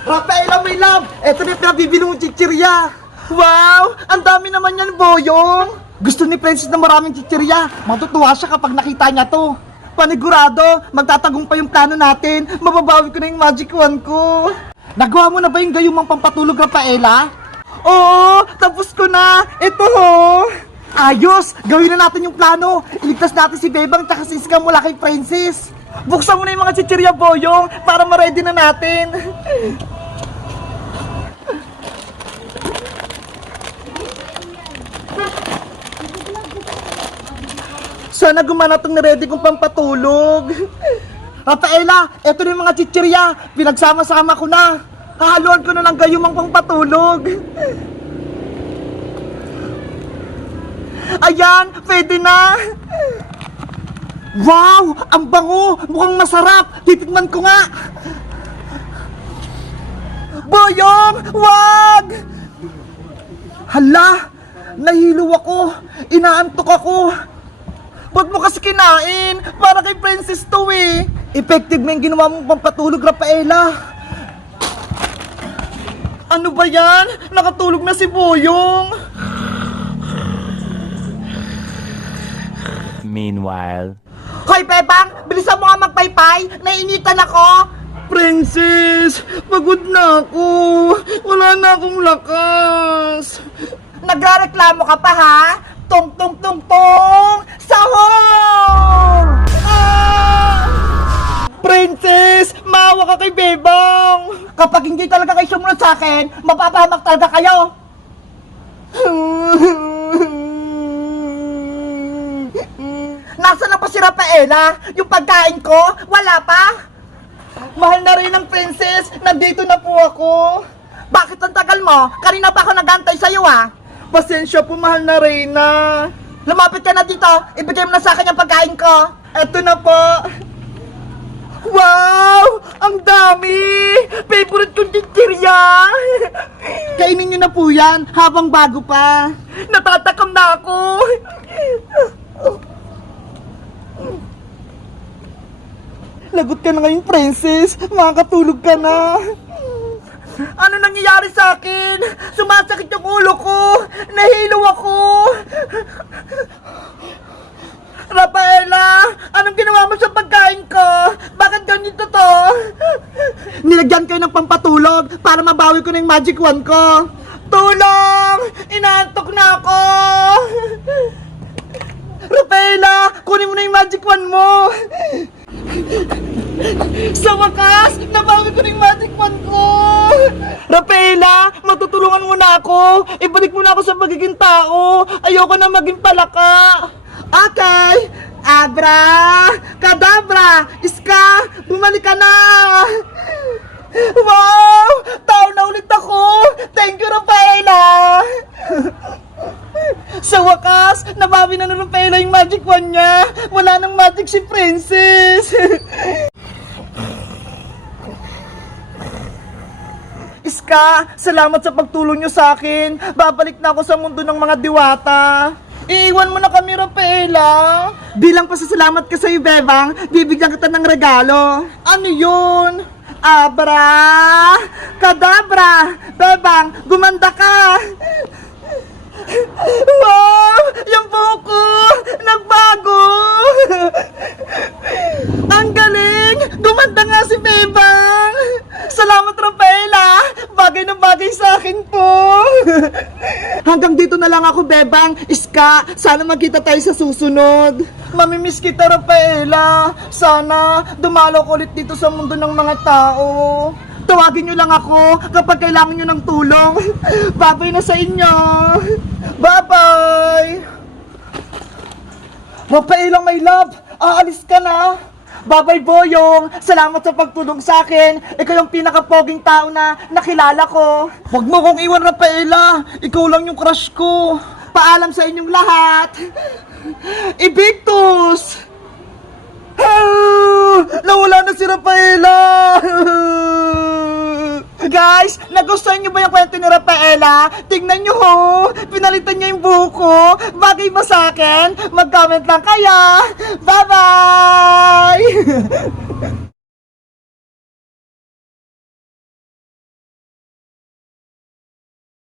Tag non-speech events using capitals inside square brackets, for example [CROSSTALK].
Rafaela, my love! Eto na yung pinabibili chichirya! Wow! Ang dami naman yan, Boyong! Gusto ni Princess na maraming chichirya. Matutuwa siya kapag nakita niya to. Panigurado, magtatagumpay yung plano natin. Mababawi ko na yung magic wand ko. Nagawa mo na ba yung gayumang pampatulog, Rafaela? Oo, tapos ko na. Ito ho. Ayos! Gawin na natin yung plano. Iligtas natin si Bebang tsaka si Iska mula kay Princess. Buksan mo na yung mga chichirya, Boyong, para ma-ready na natin. Sana gumana tong ready kong pampatulog. Rafaela, eto na yung mga chichirya. Pinagsama-sama ko na. Hahaluan ko na lang gayumang pampatulog. Ayan, pwede na. Wow! Ang bango! Mukhang masarap! Titikman ko nga! Boyong! Wag! Hala! Nahilo ako! Inaantok ako! Ba't mo kasi kinain? Para kay Princess to eh! Effective mo yung ginawa mong pampatulog, Rafaela! Ano ba yan? Nakatulog na si Boyong! Meanwhile. Hoy, Bebang! Bilisan mo nga magpaypay! Nainitan ako! Princess! Pagod na ako! Wala na akong lakas! Nagreklamo ka pa, ha? Tong, tong, tong, tong! Sahong! Ah! Princess! Maawa ka kay Bebang! Kapag hindi talaga kayo sumunod sa akin, mapapahamak talaga kayo! [LAUGHS] Nasaan na pa si Rafaela? Yung pagkain ko? Wala pa? Mahal na rin ang princess. Nandito na po ako. Bakit ang tagal mo? Kanina pa ako nagantay sa'yo ah. Pasensya po, mahal na Reyna. Lumapit ka na dito. Ibigay mo na sa akin yung pagkain ko. Eto na po. Wow! Ang dami! Favorite kong chichirya! Kainin niyo na po yan habang bago pa. Natatakam na ako. Lagot ka na ngayon, princess. Makakatulog ka na. Ano nangyayari sa akin? Sumasakit yung ulo ko. Nahilo ako. Rafaela, anong ginawa mo sa pagkain ko? Bakit ganito to? Nilagyan kayo ng pampatulog para mabawi ko na yung magic wand ko. Tulong! Inaantok na ako! Rafaela, kunin mo na yung magic wand mo! Sa wakas, nabawi ko na yung magic wand ko! Rafaela, matutulungan mo na ako! Ibalik mo na ako sa magiging tao! Ayoko na maging palaka! Okay! Abra! Kadabra! Iska! Bumalik ka na! Wow! Tao na ulit ako! Thank you, Rafaela! Sa wakas, nabawi na ni Rafaela yung magic wand niya. Wala nang magic si Princess. Iska, salamat sa pagtulong niyo sa akin. Babalik na ako sa mundo ng mga diwata. Iiwan mo na kami, Rafaela. Bilang pasasalamat ka sa iyo, Bebang, bibigyan kita ng regalo. Ano yun? Abra! Kadabra! Bebang, gumanda ka! Wow! Yung buko! Nagbago! Ang galing! Gumanda nga si Bebang! Salamat, Rafaela! Bagay bagay sa akin po! [LAUGHS] Hanggang dito na lang ako, Bebang. Iska, sana magkita tayo sa susunod. Mamimiss kita, Rafaela. Sana dumalo ko ulit dito sa mundo ng mga tao. Tawagin nyo lang ako kapag kailangan nyo ng tulong. [LAUGHS] Babay na sa inyo. Bye-bye! Rafaela, my love! Aalis ka na! Babay Boyong! Salamat sa pagtulong sa akin! Ikaw yung pinakapoging tao na nakilala ko! Huwag mo kong iwan, Rafaela! Ikaw lang yung crush ko! Paalam sa inyong lahat! Evictus! Ah! Nawala na si Rafaela! [LAUGHS] Guys, nagustuhan niyo ba yung kwento ni Rafaela? Tingnan niyo ho! Pinalitan niya yung buko! Bagay ba sa akin? Mag-comment lang kayo! Bye-bye! [LAUGHS]